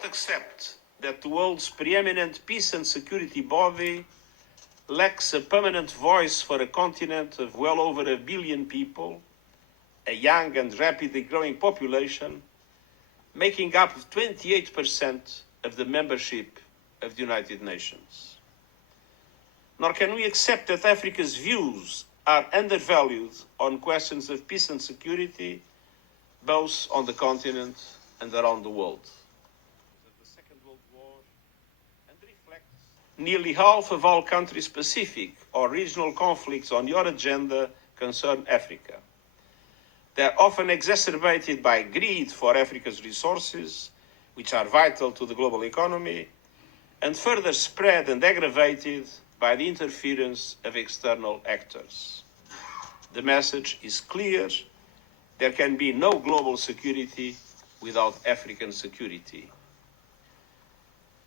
cannot accept that the world's preeminent peace and security body lacks a permanent voice for a continent of well over 1 billion people, a young and rapidly growing population, making up 28% of the membership of the United Nations. Nor can we accept that Africa's views are undervalued on questions of peace and security, both on the continent and around the world. The Second World War and reflects nearly half of all country-specific or regional conflicts on your agenda concern Africa. They're often exacerbated by greed for Africa's resources, which are vital to the global economy, and further spread and aggravated by the interference of external actors. The message is clear: there can be no global security without African security.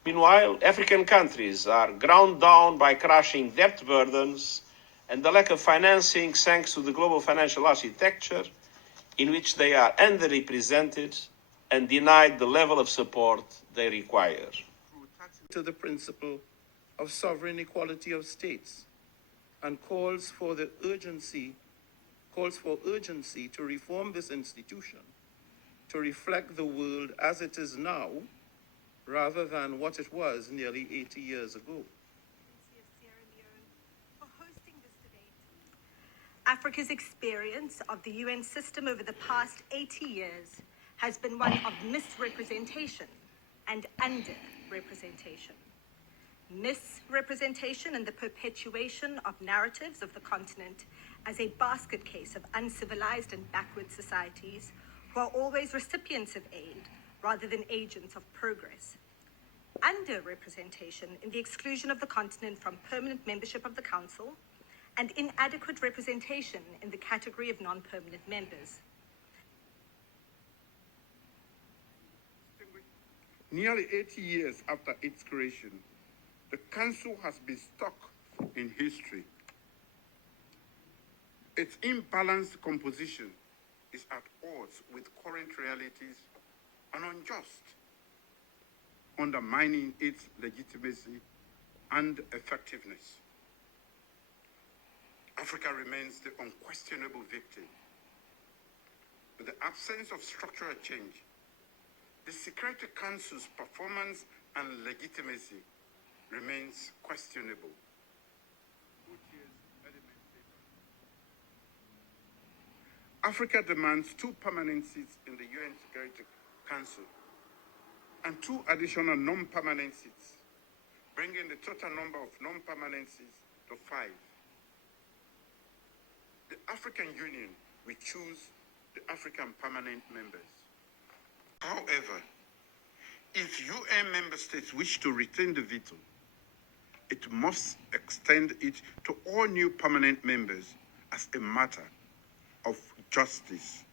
Meanwhile, African countries are ground down by crushing debt burdens and the lack of financing thanks to the global financial architecture in which they are underrepresented and denied the level of support they require. To the principle of sovereign equality of states and calls for urgency to reform this institution to reflect the world as it is now rather than what it was nearly 80 years ago. Africa's experience of the UN system over the past 80 years has been one of misrepresentation and underrepresentation. Misrepresentation and the perpetuation of narratives of the continent as a basket case of uncivilized and backward societies who are always recipients of aid rather than agents of progress. Underrepresentation in the exclusion of the continent from permanent membership of the Council, and inadequate representation in the category of non-permanent members. Nearly 80 years after its creation, the Council has been stuck in history. Its imbalanced composition is at odds with current realities and unjust, undermining its legitimacy and effectiveness. Africa remains the unquestionable victim. With the absence of structural change, the Security Council's performance and legitimacy remains questionable. Africa demands 2 permanent seats in the UN Security Council and 2 additional non-permanent seats, bringing the total number of non-permanent seats to 5. The African Union will choose the African permanent members. However, if UN member states wish to retain the veto, it must extend it to all new permanent members as a matter of justice.